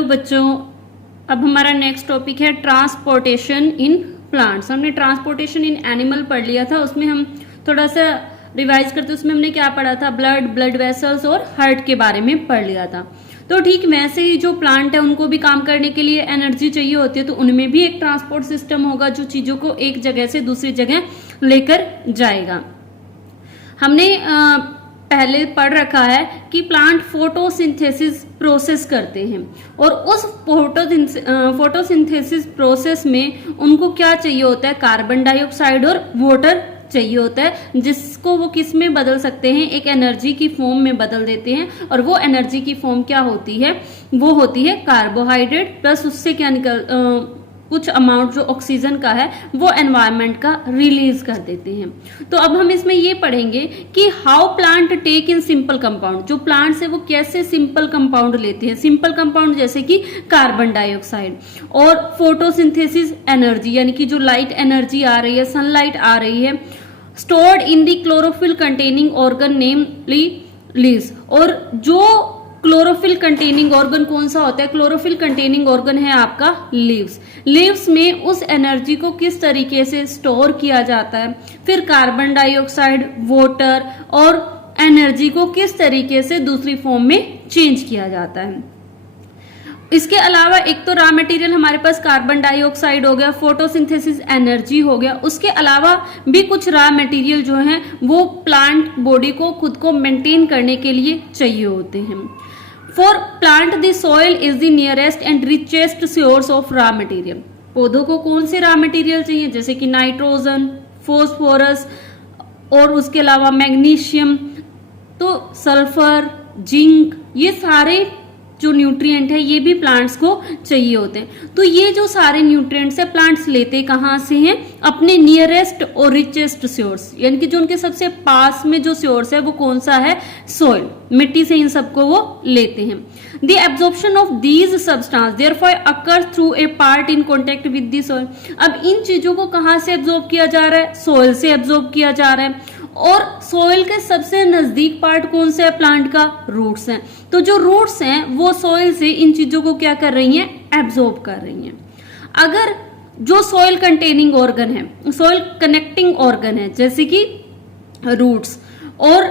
Hello बच्चों, अब हमारा नेक्स्ट टॉपिक है ट्रांसपोर्टेशन इन प्लांट्स। हमने ट्रांसपोर्टेशन इन एनिमल पढ़ लिया था, उसमें हम थोड़ा सा रिवाइज करते उसमें हमने क्या पढ़ा था, ब्लड वेसल्स और हार्ट के बारे में पढ़ लिया था। तो ठीक वैसे ही जो प्लांट है उनको भी काम करने के लिए एनर्जी चाहिए होती है, तो उनमें भी एक ट्रांसपोर्ट सिस्टम होगा जो चीजों को एक जगह से दूसरी जगह लेकर जाएगा। हमने पहले पढ़ रखा है कि प्लांट फोटोसिंथेसिस प्रोसेस करते हैं और उस फोटोसिंथेसिस प्रोसेस में उनको क्या चाहिए होता है, कार्बन डाइऑक्साइड और वाटर चाहिए होता है, जिसको वो किस में बदल सकते हैं, एक एनर्जी की फॉर्म में बदल देते हैं। और वो एनर्जी की फॉर्म क्या होती है, वो होती है कार्बोहाइड्रेट प्लस उससे क्या कुछ अमाउंट जो ऑक्सीजन का है वो एनवायरनमेंट का रिलीज कर देते हैं। तो अब हम इसमें ये पढ़ेंगे कि how plant take in simple compound, जो प्लांट्स है वो कैसे सिंपल कंपाउंड लेते हैं। सिंपल कंपाउंड जैसे कि कार्बन डाइऑक्साइड और फोटोसिंथेसिस एनर्जी, यानी कि जो लाइट एनर्जी आ रही है, सनलाइट आ रही है, stored in the chlorophyll containing organ namely leaves. और जो क्लोरोफिल कंटेनिंग ऑर्गन कौन सा होता है, क्लोरोफिल कंटेनिंग ऑर्गन है आपका लीव्स। लीव्स में उस एनर्जी को किस तरीके से स्टोर किया जाता है, फिर कार्बन डाइऑक्साइड, वाटर और एनर्जी को किस तरीके से दूसरी फॉर्म में चेंज किया जाता है। इसके अलावा एक तो रॉ मटेरियल हमारे पास कार्बन डाइऑक्साइड हो गया, फोटोसिंथेसिस एनर्जी हो गया, उसके अलावा भी कुछ रॉ मटेरियल जो है वो प्लांट बॉडी को खुद को मेंटेन करने के लिए चाहिए होते हैं। For plant the soil is the nearest and richest source of raw material. पौधों को कौन से रॉ मटेरियल चाहिए, जैसे कि नाइट्रोजन, फास्फोरस और उसके अलावा मैग्नीशियम, तो सल्फर, जिंक, ये सारे जो न्यूट्रिएंट है ये भी प्लांट्स को चाहिए होते हैं। तो ये जो सारे न्यूट्रिएंट्स है प्लांट्स लेते कहाँ से हैं, अपने नियरेस्ट और रिचेस्ट सोर्स, यानी कि जो उनके सबसे पास में जो सोर्स है वो कौन सा है, सॉइल, मिट्टी से इन सबको वो लेते हैं। The absorption of these substance therefore occurs through a part in contact with the soil. अब इन चीजों को कहाँ से एब्जॉर्ब किया जा रहा है, सॉइल से एब्जॉर्ब किया जा रहा है। और सॉइल के सबसे नजदीक पार्ट कौन सा है, प्लांट का रूट्स हैं। तो जो रूट्स हैं वो सॉइल से इन चीजों को क्या कर रही हैं, एब्जॉर्ब कर रही हैं। अगर जो सॉइल कंटेनिंग ऑर्गन है, सॉइल कनेक्टिंग ऑर्गन है, जैसे कि रूट्स, और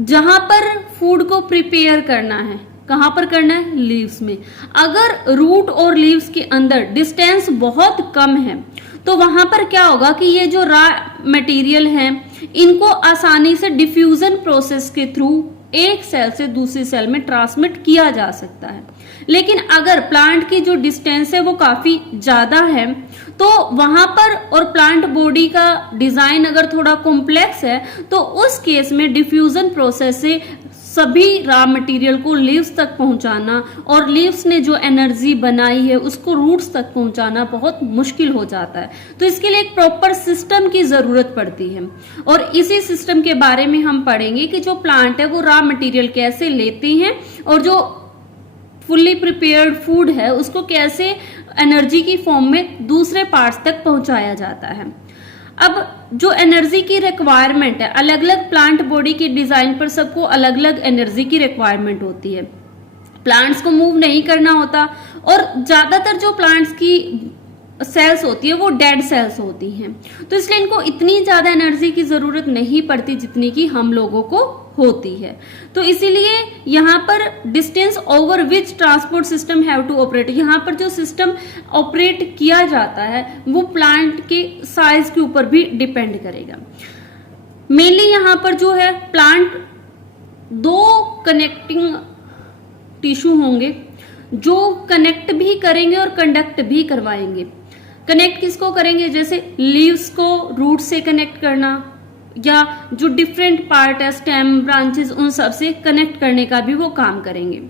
जहां पर फूड को प्रिपेयर करना है, कहां पर करना है, लीव्स में। अगर रूट और लीव्स के अंदर डिस्टेंस बहुत कम है तो वहां पर क्या होगा कि ये जो रॉ मटेरियल है इनको आसानी से डिफ्यूजन प्रोसेस के थ्रू एक सेल से दूसरी सेल में ट्रांसमिट किया जा सकता है। लेकिन अगर प्लांट की जो डिस्टेंस है वो काफी ज्यादा है तो वहां पर, और प्लांट बॉडी का डिजाइन अगर थोड़ा कॉम्प्लेक्स है, तो उस केस में डिफ्यूजन प्रोसेस से सभी रॉ मटेरियल को लीव्स तक पहुंचाना और लीव्स ने जो एनर्जी बनाई है उसको रूट्स तक पहुंचाना बहुत मुश्किल हो जाता है। तो इसके लिए एक प्रॉपर सिस्टम की जरूरत पड़ती है और इसी सिस्टम के बारे में हम पढ़ेंगे कि जो प्लांट है वो रॉ मटेरियल कैसे लेते हैं और जो फुल्ली प्रिपेयर्ड फूड है उसको कैसे एनर्जी की फॉर्म में दूसरे पार्ट्स तक पहुंचाया जाता है। अब जो एनर्जी की रिक्वायरमेंट है, अलग अलग प्लांट बॉडी के डिजाइन पर सबको अलग अलग एनर्जी की रिक्वायरमेंट होती है। प्लांट्स को मूव नहीं करना होता और ज्यादातर जो प्लांट्स की सेल्स होती है वो डेड सेल्स होती हैं, तो इसलिए इनको इतनी ज्यादा एनर्जी की जरूरत नहीं पड़ती जितनी कि हम लोगों को होती है। तो इसीलिए यहाँ पर distance over which transport system have to operate, यहाँ पर जो सिस्टम ऑपरेट किया जाता है वो प्लांट के साइज के ऊपर भी डिपेंड करेगा। मेनली यहाँ पर जो है प्लांट दो कनेक्टिंग टिश्यू होंगे जो कनेक्ट भी करेंगे और कंडक्ट भी करवाएंगे। कनेक्ट किसको करेंगे, जैसे लीव्स को रूट से कनेक्ट करना, या जो डिफरेंट पार्ट है, स्टेम, ब्रांचेस, उन सब से कनेक्ट करने का भी वो काम करेंगे।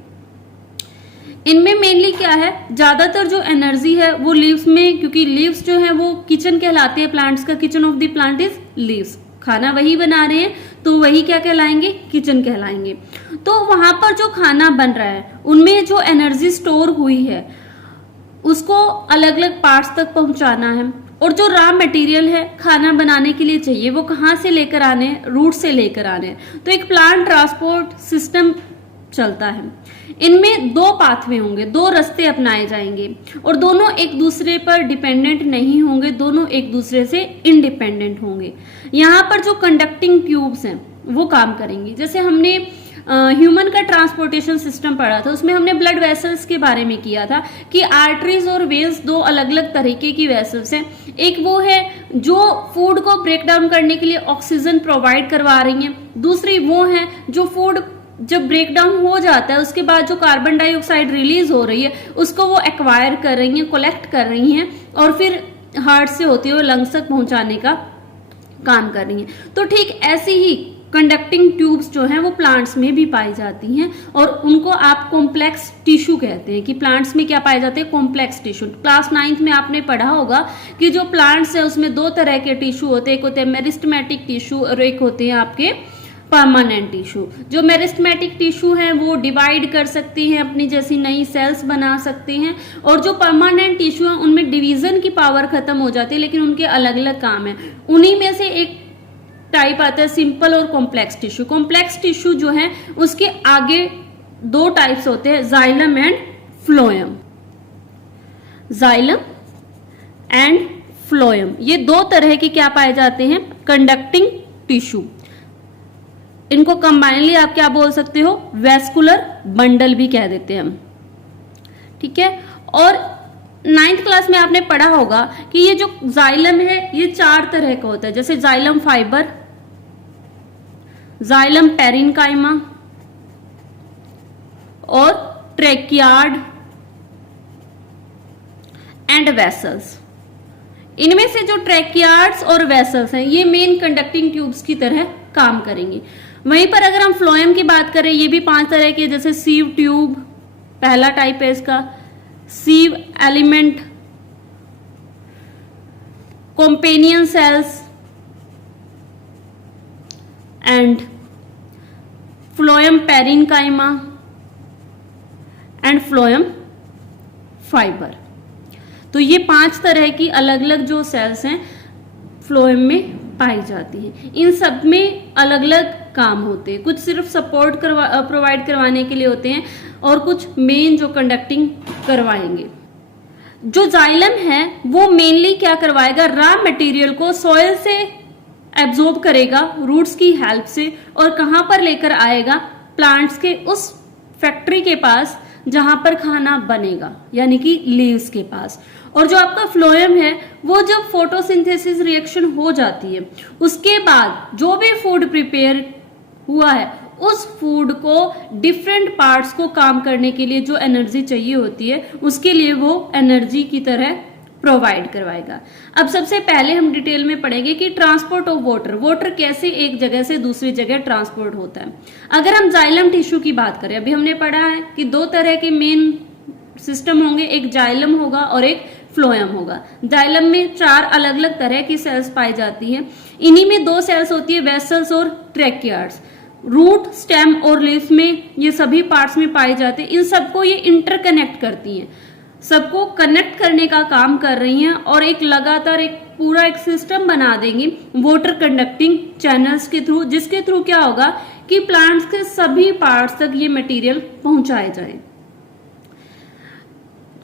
इनमें मेनली क्या है, ज्यादातर जो एनर्जी है वो लीव्स में, क्योंकि लीव्स जो है वो किचन कहलाते हैं प्लांट्स का, kitchen of the plant is leaves. खाना वही बना रहे हैं तो वही क्या कहलाएंगे, किचन कहलाएंगे। तो वहां पर जो खाना बन रहा है उनमें जो एनर्जी स्टोर हुई है उसको अलग अलग पार्ट्स तक पहुंचाना है। और जो रॉ मटेरियल है खाना बनाने के लिए चाहिए वो कहाँ से लेकर आने, रूट से लेकर आने। तो एक प्लांट ट्रांसपोर्ट सिस्टम चलता है। इनमें दो पाथवे होंगे, दो रास्ते अपनाए जाएंगे और दोनों एक दूसरे पर डिपेंडेंट नहीं होंगे, दोनों एक दूसरे से इंडिपेंडेंट होंगे। यहाँ पर जो कंडक्टिंग ट्यूब्स हैं वो काम करेंगी। जैसे हमने ह्यूमन का ट्रांसपोर्टेशन सिस्टम पढ़ा था, उसमें हमने ब्लड वेसल्स के बारे में किया था कि आर्टरीज और वेन्स दो अलग अलग तरीके की वेसल्स हैं। एक वो है जो फूड को ब्रेक डाउन करने के लिए ऑक्सीजन प्रोवाइड करवा रही हैं, दूसरी वो है जो फूड जब ब्रेक डाउन हो जाता है उसके बाद जो कार्बन डाइऑक्साइड रिलीज हो रही है उसको वो एक्वायर कर रही हैं, कलेक्ट कर रही हैं और फिर हार्ट से होते हुए लंग्स तक पहुंचाने का काम कर रही हैं। तो ठीक ऐसी ही कंडक्टिंग ट्यूब्स जो हैं वो प्लांट्स में भी पाई जाती हैं और उनको आप कॉम्प्लेक्स टिश्यू कहते हैं कि प्लांट्स में क्या पाए जाते हैं, कॉम्प्लेक्स टिश्यू। क्लास 9th में आपने पढ़ा होगा कि जो प्लांट्स है उसमें दो तरह के टिश्यू होते हैं, एक होते हैं मेरिस्टेमेटिक टिश्यू और एक होते हैं आपके परमानेंट टिश्यू। जो मेरिस्टेमेटिक टिश्यू हैं वो डिवाइड कर सकती हैं, अपनी जैसी नई सेल्स बना सकते हैं, और जो परमानेंट टिश्यू हैं उनमें डिवीजन की पावर खत्म हो जाती है लेकिन उनके अलग अलग काम है। उन्हीं में से एक टाइप आता है सिंपल और कॉम्प्लेक्स टिश्यू। कॉम्प्लेक्स टिश्यू जो है उसके आगे दो टाइप्स होते हैं, xylem and phloem. Xylem and phloem ये दो तरह के क्या पाए जाते हैं, कंडक्टिंग टिश्यू। इनको कंबाइनली आप क्या बोल सकते हो, वेस्कुलर बंडल भी कह देते हैं हम, ठीक है। और 9th क्लास में आपने पढ़ा होगा कि ये जो जाइलम है ये 4 तरह का होता है, जैसे जाइलम फाइबर, जाइलम पेरिनकाइमा और ट्रेकियार्ड एंड वेसल्स। इनमें से जो ट्रेकियार्ड्स और वेसल्स हैं ये मेन कंडक्टिंग ट्यूब्स की तरह काम करेंगे। वहीं पर अगर हम फ्लोएम की बात करें, ये भी 5 तरह के, जैसे सीव ट्यूब पहला टाइप है इसका, sieve element, companion cells and phloem parenchyma and phloem fibre. तो ये 5 तरह की अलग अलग जो सेल्स हैं फ्लोएम में पाई जाती हैं। इन सब में अलग अलग काम होते हैं, कुछ सिर्फ सपोर्ट प्रोवाइड करवाने के लिए होते हैं और कुछ मेन जो कंडक्टिंग करवाएंगे। जो जाइलम है वो मेनली क्या करवाएगा, रॉ मटेरियल को सॉइल से एब्जॉर्ब करेगा रूट्स की हेल्प से और कहां पर लेकर आएगा, प्लांट्स के उस फैक्ट्री के पास जहां पर खाना बनेगा, यानी कि लीव्स के पास। और जो आपका फ्लोएम है वो जब फोटोसिंथेसिस रिएक्शन हो जाती है उसके बाद जो भी फूड प्रिपेयर हुआ है उस फूड को डिफरेंट पार्ट्स को काम करने के लिए जो एनर्जी चाहिए होती है उसके लिए वो एनर्जी की तरह प्रोवाइड करवाएगा। अब सबसे पहले हम डिटेल में पढ़ेंगे कि ट्रांसपोर्ट ऑफ वाटर, वाटर कैसे एक जगह से दूसरी जगह ट्रांसपोर्ट होता है। अगर हम जाइलम टिश्यू की बात करें, अभी हमने पढ़ा है कि 2 तरह के मेन सिस्टम होंगे, एक जाइलम होगा और एक फ्लोएम होगा। जाइलम में 4 अलग अलग तरह की सेल्स पाई जाती हैं। इन्हीं में 2 सेल्स होती है, वेसल्स और ट्रेकियार्ड्स। रूट, स्टेम और लीफ में ये सभी पार्ट्स में पाए जाते हैं। इन सबको ये इंटरकनेक्ट करती हैं, सबको कनेक्ट करने का काम कर रही हैं और एक लगातार एक पूरा एक सिस्टम बना देंगी वाटर कंडक्टिंग चैनल्स के थ्रू, जिसके थ्रू क्या होगा कि प्लांट्स के सभी पार्ट्स तक ये मटेरियल पहुंचाए जाए।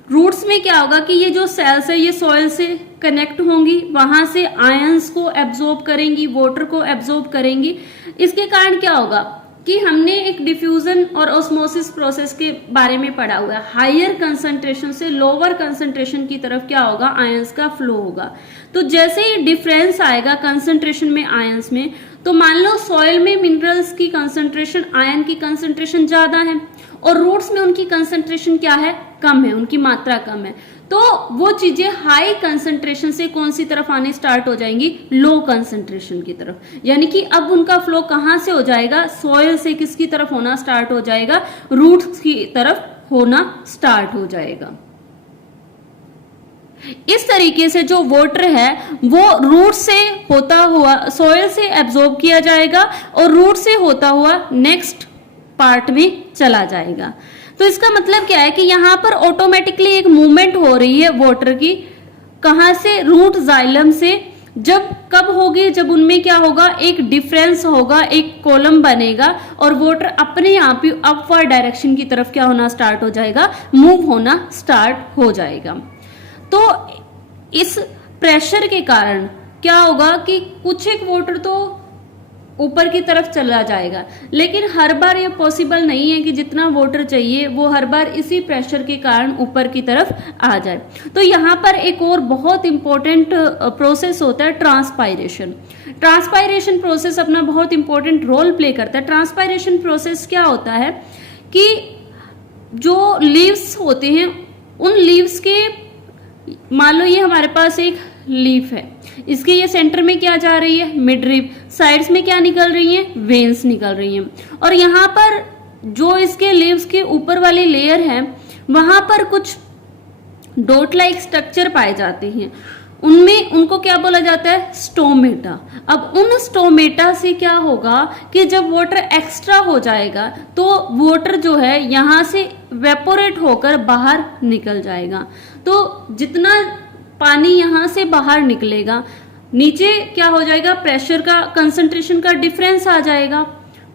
रूट्स में क्या होगा कि ये जो सेल्स है ये सॉइल से कनेक्ट होंगी, वहां से आयंस को एब्जॉर्ब करेंगी, वाटर को एब्जॉर्ब करेंगी। इसके कारण क्या होगा कि हमने एक डिफ्यूजन और ऑस्मोसिस प्रोसेस के बारे में पढ़ा हुआ है। हायर कंसंट्रेशन से लोअर कंसंट्रेशन की तरफ क्या होगा, आयंस का फ्लो होगा। तो जैसे ही डिफरेंस आएगा कंसंट्रेशन में आयंस में, तो मान लो सॉइल में मिनरल्स की कंसंट्रेशन, आयन की कंसंट्रेशन ज्यादा है और रूट्स में उनकी कंसंट्रेशन क्या है, कम है, उनकी मात्रा कम है। तो वो चीजें हाई कंसंट्रेशन से कौन सी तरफ आने स्टार्ट हो जाएंगी, लो कंसंट्रेशन की तरफ। यानी कि अब उनका फ्लो कहां से हो जाएगा, सॉइल से किसकी तरफ होना स्टार्ट हो जाएगा, रूट्स की तरफ होना स्टार्ट हो जाएगा। इस तरीके से जो वाटर है वो रूट से होता हुआ सॉइल से एब्जॉर्ब किया जाएगा और रूट से होता हुआ नेक्स्ट पार्ट में चला जाएगा। तो इसका मतलब क्या है कि यहां पर ऑटोमेटिकली एक मूवमेंट हो रही है वाटर की, कहां से, रूट जाइलम से जब कब होगी, जब उनमें क्या होगा, एक डिफरेंस होगा, एक कॉलम बनेगा और वाटर अपने आप ही अपवर्ड डायरेक्शन की तरफ क्या होना स्टार्ट हो जाएगा, मूव होना स्टार्ट हो जाएगा। तो इस प्रेशर के कारण क्या होगा कि कुछ एक वाटर तो ऊपर की तरफ चला जाएगा, लेकिन हर बार ये पॉसिबल नहीं है कि जितना वाटर चाहिए वो हर बार इसी प्रेशर के कारण ऊपर की तरफ आ जाए। तो यहाँ पर एक और बहुत इंपॉर्टेंट प्रोसेस होता है ट्रांसपायरेशन। ट्रांसपायरेशन प्रोसेस अपना बहुत इंपॉर्टेंट रोल प्ले करता है। ट्रांसपायरेशन प्रोसेस क्या होता है कि जो लीव्स होते हैं उन लीव्स के, मान लो ये हमारे पास एक लीफ है, इसके ये सेंटर में क्या जा रही है, मिडरिप, साइड्स में क्या निकल रही है, वेन्स निकल रही हैं, और यहाँ पर जो इसके लीव्स के ऊपर वाली लेयर है वहां पर कुछ डॉट लाइक स्ट्रक्चर पाए जाते हैं, उनमें उनको क्या बोला जाता है, स्टोमेटा। अब उन स्टोमेटा से क्या होगा कि जब वाटर एक्स्ट्रा हो जाएगा तो वाटर जो है यहां से वेपोरेट होकर बाहर निकल जाएगा। तो जितना पानी यहां से बाहर निकलेगा, नीचे क्या हो जाएगा, प्रेशर का, कंसंट्रेशन का डिफरेंस आ जाएगा।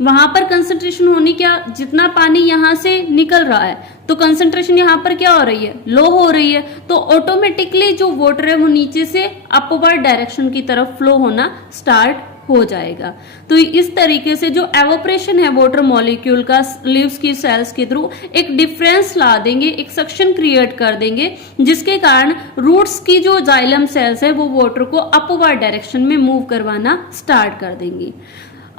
वहां पर कंसंट्रेशन होनी, क्या, जितना पानी यहां से निकल रहा है तो कंसंट्रेशन यहां पर क्या हो रही है, लो हो रही है, तो ऑटोमेटिकली जो वाटर है वो नीचे से अपवर्ड डायरेक्शन की तरफ फ्लो होना स्टार्ट हो जाएगा। तो इस तरीके से जो एवोपरेशन है वाटर मॉलिक्यूल का लीव्स की सेल्स के थ्रू एक डिफरेंस ला देंगे, एक सक्शन क्रिएट कर देंगे, जिसके कारण रूट्स की जो जाइलम सेल्स है वो वाटर को अपवर्ड डायरेक्शन में मूव करवाना स्टार्ट कर देंगी।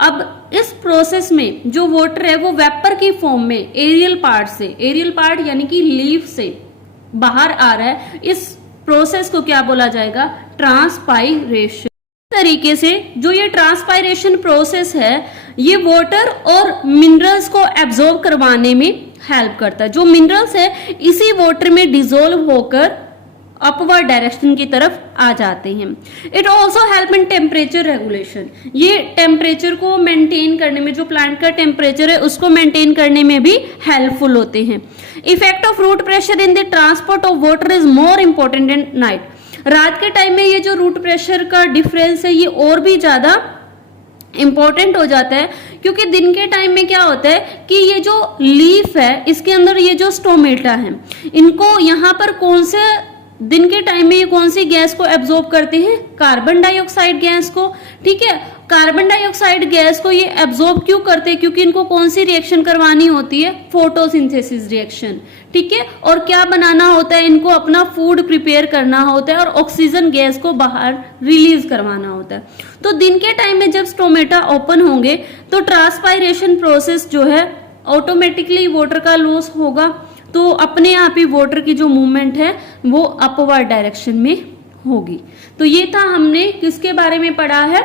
अब इस प्रोसेस में जो वाटर है वो वेपर की फॉर्म में एरियल पार्ट से, एरियल पार्ट यानी कि लीफ से बाहर आ रहा है। इस प्रोसेस को क्या बोला जाएगा, ट्रांसपायरेशन। तरीके से जो ये ट्रांसपायरेशन प्रोसेस है ये वाटर और मिनरल्स को एब्जॉर्ब करवाने में हेल्प करता है। जो मिनरल्स है इसी वाटर में डिसॉल्व होकर अपवर्ड डायरेक्शन की तरफ आ जाते हैं। It also help in temperature regulation. ये टेम्परेचर को मेंटेन करने में, जो प्लांट का टेम्परेचर है उसको मेंटेन करने में भी हेल्पफुल होते हैं। Effect of root pressure in the transport of water is more important in night. रात के टाइम में ये जो रूट प्रेशर का डिफरेंस है ये और भी ज्यादा इंपॉर्टेंट हो जाता है, क्योंकि दिन के टाइम में क्या होता है कि ये जो लीफ है इसके अंदर ये जो स्टोमेटा है, इनको यहाँ पर कौन से दिन के टाइम में ये कौन सी गैस को एब्जॉर्ब करते हैं, कार्बन डाइऑक्साइड गैस को। ठीक है, कार्बन डाइऑक्साइड गैस को ये एब्जॉर्ब क्यों करते हैं, क्योंकि इनको कौन सी रिएक्शन करवानी होती है, फोटोसिंथेसिस रिएक्शन। ठीक है, और क्या बनाना होता है, इनको अपना फूड प्रिपेयर करना होता है और ऑक्सीजन गैस को बाहर रिलीज करवाना होता है। तो दिन के टाइम में जब स्टोमेटा ओपन होंगे तो ट्रांसपायरेशन प्रोसेस जो है ऑटोमेटिकली वाटर का लॉस होगा, तो अपने आप ही वाटर की जो मूवमेंट है वो अपवर्ड डायरेक्शन में होगी। तो ये था, हमने किसके बारे में पढ़ा है,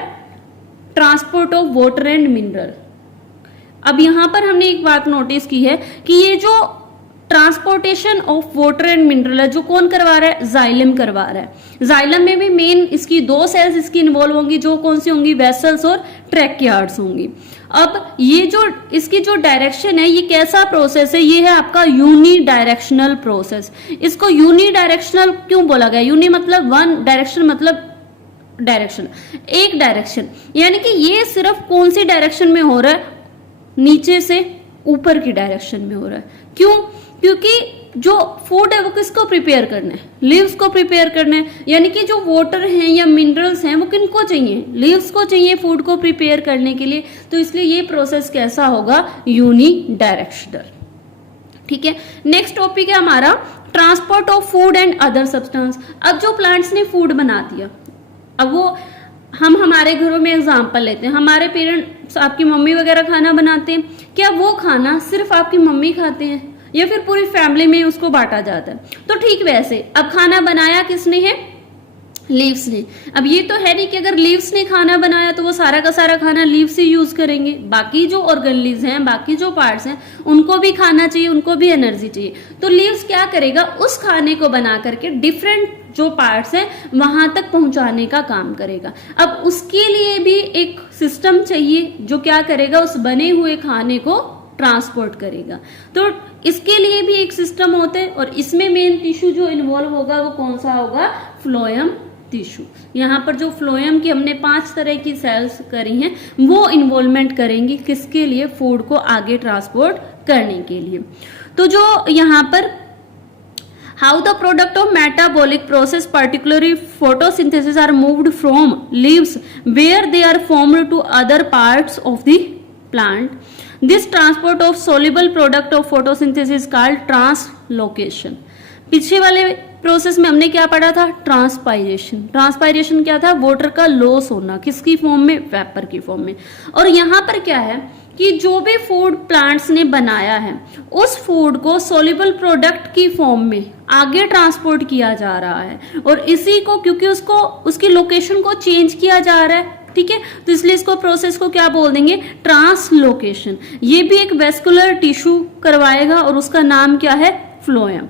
transport of water and mineral. अब यहां पर हमने एक बात नोटिस की है कि ये जो transportation of water and mineral है जो कौन करवा रहा है, जाइलम करवा रहा है। जाइलम में भी मेन इसकी दो सेल्स इसकी इन्वॉल्व होंगी, जो कौन सी होंगी, वेसल्स और ट्रैकियार्ड्स होंगी। अब ये जो इसकी जो डायरेक्शन है ये कैसा प्रोसेस है, ये है आपका यूनी डायरेक्शनल प्रोसेस। इसको यूनी डायरेक्शनल क्यों बोला गया, यूनी मतलब वन, डायरेक्शन मतलब डायरेक्शन, एक डायरेक्शन, यानी कि ये सिर्फ कौन सी डायरेक्शन में हो रहा है, नीचे से ऊपर की डायरेक्शन में हो रहा है। क्यों, क्योंकि जो फूड है वो किसको प्रिपेयर करना है, लीव्स को प्रिपेयर करना है, यानी कि जो वाटर हैं या मिनरल्स हैं वो किनको चाहिए, लीव्स को चाहिए फूड को प्रिपेयर करने के लिए। तो इसलिए ये प्रोसेस कैसा होगा, यूनी डायरेक्शनल। ठीक है, नेक्स्ट टॉपिक है हमारा transport of food and other substance. अब जो प्लांट्स ने फूड बना दिया, अब वो हम हमारे घरों में एग्जाम्पल लेते हैं, हमारे पेरेंट्स, आपकी मम्मी वगैरह खाना बनाते हैं, क्या वो खाना सिर्फ आपकी मम्मी खाते हैं या फिर पूरी फैमिली में उसको बांटा जाता है। तो ठीक वैसे अब खाना बनाया किसने है, लीव्स ने। अब ये तो है नहीं कि अगर लीव्स ने खाना बनाया तो वो सारा का सारा खाना लीव्स ही यूज करेंगे, बाकी जो ऑर्गेनलीव्स हैं, बाकी जो पार्ट्स हैं उनको भी खाना चाहिए, उनको भी एनर्जी चाहिए। तो लीव्स क्या करेगा, उस खाने को बना करके डिफरेंट जो पार्ट्स हैं वहां तक पहुंचाने का काम करेगा। अब उसके लिए भी एक सिस्टम चाहिए जो क्या करेगा, उस बने हुए खाने को ट्रांसपोर्ट करेगा। तो इसके लिए भी एक सिस्टम होता है और इसमें मेन टिश्यू जो इन्वॉल्व होगा वो कौन सा होगा, फ्लोएम टिश्यू। यहाँ पर जो फ्लोएम की हमने 5 तरह की सेल्स करी हैं वो इन्वॉल्वमेंट करेंगी किसके लिए, फूड को आगे ट्रांसपोर्ट करने के लिए। तो जो यहाँ पर how the product of metabolic process particularly photosynthesis are moved from leaves where they are formed to other parts of the plant. This transport of soluble product of photosynthesis is called translocation. पीछे वाले process में हमने क्या पढ़ा था, transpiration. Transpiration क्या था, water का लॉस होना, किसकी फॉर्म में, वेपर की फॉर्म में। और यहाँ पर क्या है कि जो भी फूड प्लांट्स ने बनाया है उस फूड को सोल्यूबल प्रोडक्ट की फॉर्म में आगे ट्रांसपोर्ट किया जा रहा है, और इसी को क्योंकि उसको उसकी लोकेशन को चेंज किया जा रहा है, ठीक है, तो इसलिए इसको प्रोसेस को क्या बोल देंगे, ट्रांसलोकेशन। ये भी एक वेस्कुलर टिश्यू करवाएगा और उसका नाम क्या है, फ्लोएम।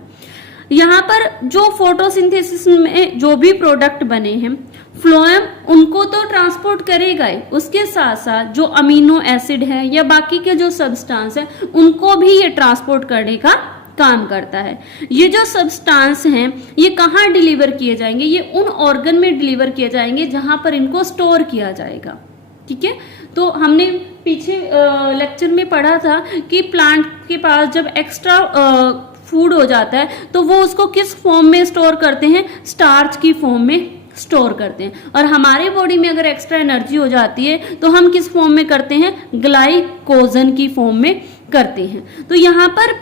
यहाँ पर जो फोटोसिंथेसिस में जो भी प्रोडक्ट बने हैं फ्लोएम उनको तो ट्रांसपोर्ट करेगा ही, उसके साथ साथ जो अमीनो एसिड है या बाकी के जो सब्सटेंस है उनको भी ये ट्रांसपोर्ट करने का काम करता है। ये जो सब्सटेंस हैं ये कहाँ डिलीवर किए जाएंगे, ये उन ऑर्गन में डिलीवर किए जाएंगे जहां पर इनको स्टोर किया जाएगा, ठीक है। तो हमने पीछे लेक्चर में पढ़ा था कि प्लांट के पास जब एक्स्ट्रा फूड हो जाता है तो वो उसको किस फॉर्म में स्टोर करते हैं, स्टार्च की फॉर्म में स्टोर करते हैं। और हमारे बॉडी में अगर एक्स्ट्रा एनर्जी हो जाती है तो हम किस फॉर्म में करते हैं, ग्लाइकोजन की फॉर्म में करते हैं। तो यहाँ पर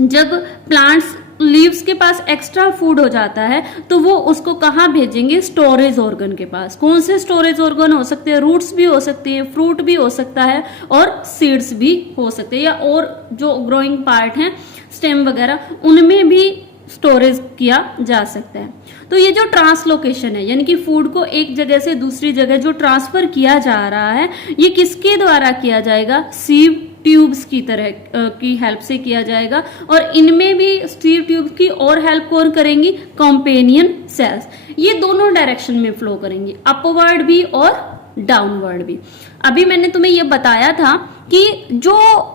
जब प्लांट्स लीव्स के पास एक्स्ट्रा फूड हो जाता है तो वो उसको कहाँ भेजेंगे, स्टोरेज ऑर्गन के पास। कौन से स्टोरेज ऑर्गन हो सकते हैं, रूट्स भी हो सकती है, फ्रूट भी हो सकता है और सीड्स भी हो सकते हैं, या और जो ग्रोइंग पार्ट हैं स्टेम वगैरह उनमें भी स्टोरेज किया जा सकता है। तो ये जो ट्रांसलोकेशन है यानी कि फूड को एक जगह से दूसरी जगह जो ट्रांसफर किया जा रहा है ये किसके द्वारा किया जाएगा, सीव ट्यूब्स की तरह की हेल्प से किया जाएगा। और इनमें भी सीव ट्यूब की और हेल्प कौन करेंगी, कंपेनियन सेल्स। ये दोनों डायरेक्शन में फ्लो करेंगी, अपवर्ड भी और डाउनवर्ड भी। अभी मैंने तुम्हें ये बताया था कि जो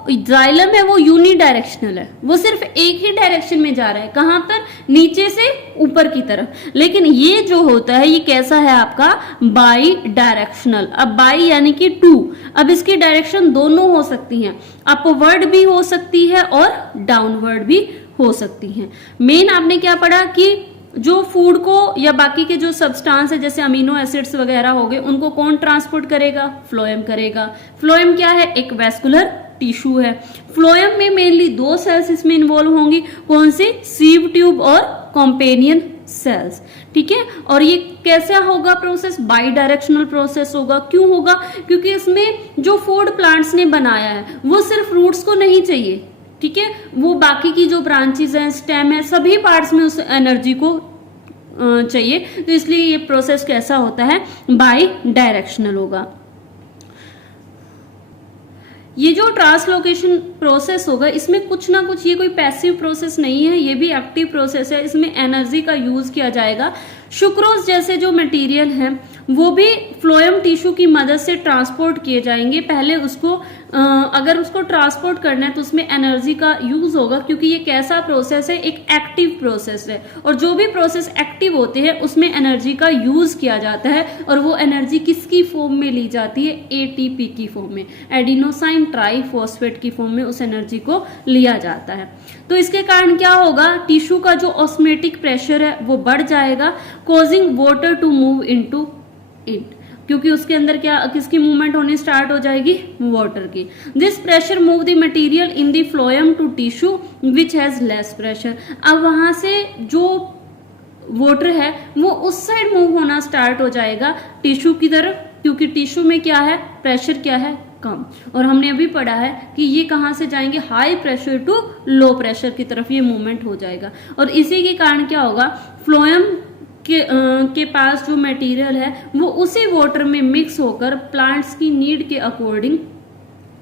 जाइलम है वो यूनिडायरेक्शनल है, वो सिर्फ एक ही डायरेक्शन में जा रहा है, कहां पर, नीचे से ऊपर की तरफ। लेकिन ये जो होता है ये कैसा है आपका, बाई डायरेक्शनल। अब बाई यानी कि 2, अब इसकी डायरेक्शन दोनों हो सकती हैं, अपवर्ड भी हो सकती है और डाउनवर्ड भी हो सकती हैं। मेन आपने क्या पढ़ा कि जो फूड को या बाकी के जो सब्सटेंस है जैसे अमीनो एसिड्स वगैरह हो गए उनको कौन ट्रांसपोर्ट करेगा, फ्लोएम करेगा। फ्लोएम क्या है, एक वेस्कुलर टिश्यू है। फ्लोएम में मेनली 2 सेल्स इसमें इन्वॉल्व होंगी, कौन सी, सीव ट्यूब और कॉम्पेनियन सेल्स, ठीक है। और ये कैसे होगा प्रोसेस, बाई डायरेक्शनल प्रोसेस होगा। क्यों होगा, क्योंकि इसमें जो फूड प्लांट्स ने बनाया है वो सिर्फ रूट्स को नहीं चाहिए, ठीक है, वो बाकी की जो ब्रांचेस हैं, स्टेम है, सभी पार्ट्स में उस एनर्जी को चाहिए। तो इसलिए ये प्रोसेस कैसा होता है, बाई डायरेक्शनल होगा। ये जो ट्रांसलोकेशन प्रोसेस होगा इसमें कुछ ना कुछ, ये कोई पैसिव प्रोसेस नहीं है, ये भी एक्टिव प्रोसेस है। इसमें एनर्जी का यूज किया जाएगा। सुक्रोज जैसे जो मटेरियल है वो भी फ्लोएम टिश्यू की मदद से ट्रांसपोर्ट किए जाएंगे। पहले उसको अगर उसको ट्रांसपोर्ट करना है तो उसमें एनर्जी का यूज होगा, क्योंकि ये कैसा प्रोसेस है, एक एक्टिव प्रोसेस है। और जो भी प्रोसेस एक्टिव होते हैं उसमें एनर्जी का यूज किया जाता है, और वो एनर्जी किसकी फॉर्म में ली जाती है, एटीपी की फॉर्म में, एडिनोसाइन ट्राइफॉस्फेट की फॉर्म में उस एनर्जी को लिया जाता है। तो इसके कारण क्या होगा, टिश्यू का जो ऑस्मेटिक प्रेशर है वो बढ़ जाएगा, causing water to move into it, क्योंकि उसके अंदर क्या, किसकी मूवमेंट होनी स्टार्ट हो जाएगी, वाटर की। This pressure move the material in the phloem to tissue which has less pressure. अब वहां से जो वाटर है वो उस साइड मूव होना स्टार्ट हो जाएगा टिश्यू की तरफ, क्योंकि टिश्यू में क्या है, प्रेशर क्या है, कम। और हमने अभी पढ़ा है कि ये कहां से जाएंगे, high pressure to low pressure की तरफ ये मूवमेंट हो जाएगा। और इसी के कारण क्या होगा, फ्लोएम के पास जो मटेरियल है वो उसी वाटर में मिक्स होकर प्लांट्स की नीड के अकॉर्डिंग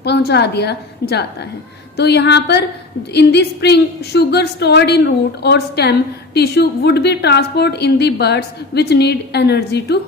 पहुंचा दिया जाता है। तो यहाँ पर in the spring sugar stored in root और stem tissue would be transport in the birds which need energy to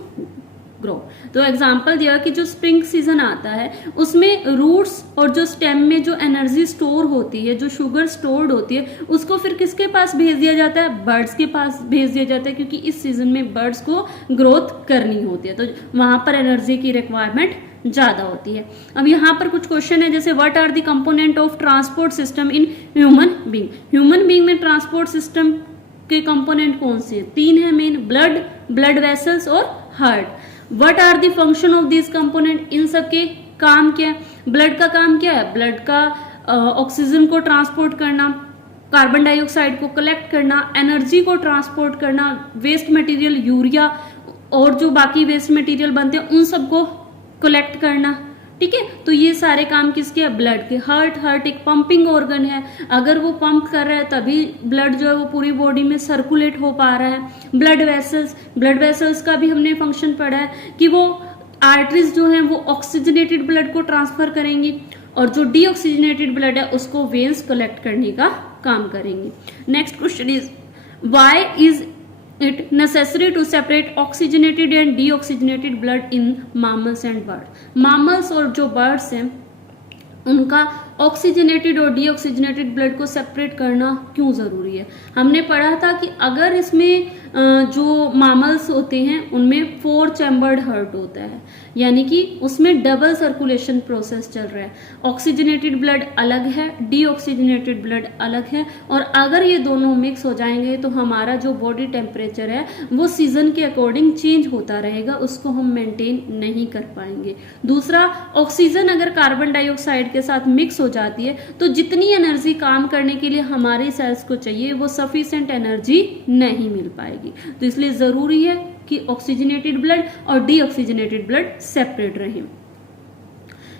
grow. तो एग्जाम्पल दिया कि जो स्प्रिंग सीजन आता है उसमें रूट्स और जो स्टेम में जो एनर्जी स्टोर होती है, जो शुगर स्टोर्ड होती है, उसको फिर किसके पास भेज दिया जाता है? बर्ड्स के पास भेज दिया जाता है, क्योंकि इस सीजन में बर्ड्स को ग्रोथ करनी होती है, तो वहां पर एनर्जी की रिक्वायरमेंट ज्यादा होती है। अब यहाँ पर कुछ क्वेश्चन है, जैसे what are the component of transport system in human being. Human being में ट्रांसपोर्ट सिस्टम के कंपोनेंट कौन से हैं? 3 है मेन, ब्लड, ब्लड वेसल्स और heart. What are the function of this component, इन सब के काम क्या है? ब्लड का काम क्या है? ब्लड का ऑक्सीजन को ट्रांसपोर्ट करना, कार्बन डाइऑक्साइड को कलेक्ट करना, एनर्जी को ट्रांसपोर्ट करना, वेस्ट मटेरियल यूरिया और जो बाकी वेस्ट मटेरियल बनते हैं उन सबको कलेक्ट करना। ठीक है, तो ये सारे काम किसके हैं? ब्लड के। हार्ट एक पंपिंग ऑर्गन है, अगर वो पंप कर रहा है तभी ब्लड जो है वो पूरी बॉडी में सर्कुलेट हो पा रहा है। ब्लड वेसल्स का भी हमने फंक्शन पढ़ा है कि वो आर्टरीज जो है वो ऑक्सीजनेटेड ब्लड को ट्रांसफर करेंगी और जो डीऑक्सीजनेटेड ब्लड है उसको वेन्स कलेक्ट करने का काम करेंगे। Next question is why is it necessary to separate oxygenated and deoxygenated blood in mammals and birds। mammals और जो birds हैं उनका ऑक्सीजनेटेड और डीऑक्सीजनेटेड ब्लड को सेपरेट करना क्यों जरूरी है? हमने पढ़ा था कि अगर इसमें जो मामल्स होते हैं उनमें 4 चैम्बर्ड हार्ट होता है, यानी कि उसमें डबल सर्कुलेशन प्रोसेस चल रहा है। ऑक्सीजनेटेड ब्लड अलग है, डीऑक्सीजनेटेड ब्लड अलग है, और अगर ये दोनों मिक्स हो जाएंगे तो हमारा जो बॉडी टेम्परेचर है वो सीजन के अकॉर्डिंग चेंज होता रहेगा, उसको हम मेंटेन नहीं कर पाएंगे। दूसरा, ऑक्सीजन अगर कार्बन डाइऑक्साइड के साथ मिक्स हो जाती है तो जितनी एनर्जी काम करने के लिए हमारे सेल्स को चाहिए वो सफिशिएंट एनर्जी नहीं मिल पाएगी। तो इसलिए जरूरी है कि ऑक्सीजनेटेड ब्लड और डीऑक्सीजनेटेड ब्लड सेपरेट रहे।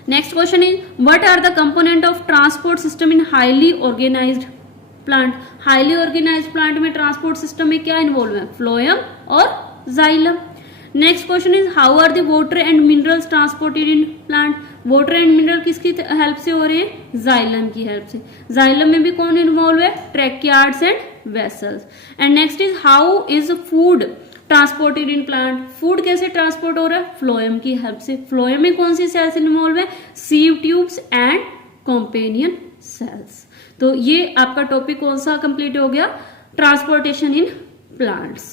Next question is what are the component of transport system in highly organised plant. Highly organised plant में ट्रांसपोर्ट सिस्टम में क्या इन्वॉल्व है? फ्लोएम और xylem. Next question is how are the water and minerals transported in plant. Water and mineral किसकी help से हो रहे हैं? जाइलम की हेल्प से। जाइलम में भी कौन इन्वॉल्व है? Tracheids and vessels. And next is how is food transported in plant. Food कैसे ट्रांसपोर्ट हो रहा है? फ्लोएम की हेल्प से। फ्लोएम में कौन सी सेल्स इन्वॉल्व है? Sieve tubes and companion cells. तो ये आपका टॉपिक कौन सा कंप्लीट हो गया? Transportation in plants.